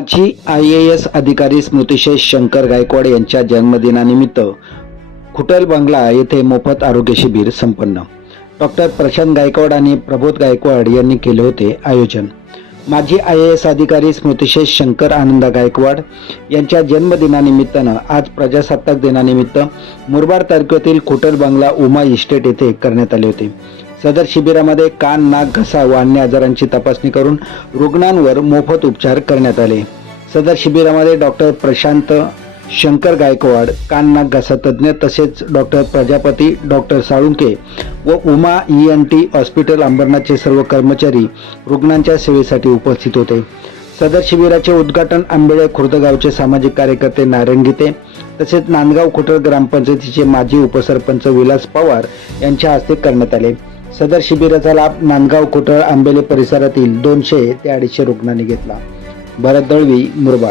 माजी I A S अधिकारी स्मृतिशेष शंकर गायकवाड यांच्या जन्मदिनानिमित्त खुटल बंगला येथे मोफत आरोग्य शिबिर संपन्न. डॉक्टर प्रशांत गायकवाड आणि प्रबोध गायकवाड यांनी केले होते आयोजन. माजी आय ए एस अधिकारी स्मृतिशेष शंकर आनंदा गायकवाड यांच्या जन्मदिनानिमित्तानं आज प्रजासत्ताक दिनानिमित्त मुरबाड तालुक्यातील खुटल बंगला उमा इस्टेट येथे करण्यात आले होते. सदर शिबिरामध्ये कान नाक घसा व अन्य आजारांची तपासणी करून रुग्णांवर मोफत उपचार करण्यात आले. सदर शिबिरामध्ये डॉक्टर प्रशांत शंकर गायकवाड कान नाग घसा तज्ज्ञ तसेच डॉक्टर प्रजापती डॉक्टर साळुंके व Uma E N T hospital अंबरनाथचे सर्व कर्मचारी रुग्णांच्या सेवेसाठी उपस्थित होते. सदर शिबिराचे उद्घाटन आंबेळे खुर्द गावचे सामाजिक कार्यकर्ते नारायण गीते तसेच नांदगाव खुटर ग्रामपंचायतीचे माजी उपसरपंच विलास पवार यांच्या हस्ते करण्यात आले. सदर शिबिराचा लाभ नांदगाव खोटळ आंबेले परिसरातील दोनशे ते अडीचशे रुग्णांनी घेतला. भरत दळवी मुरबाड.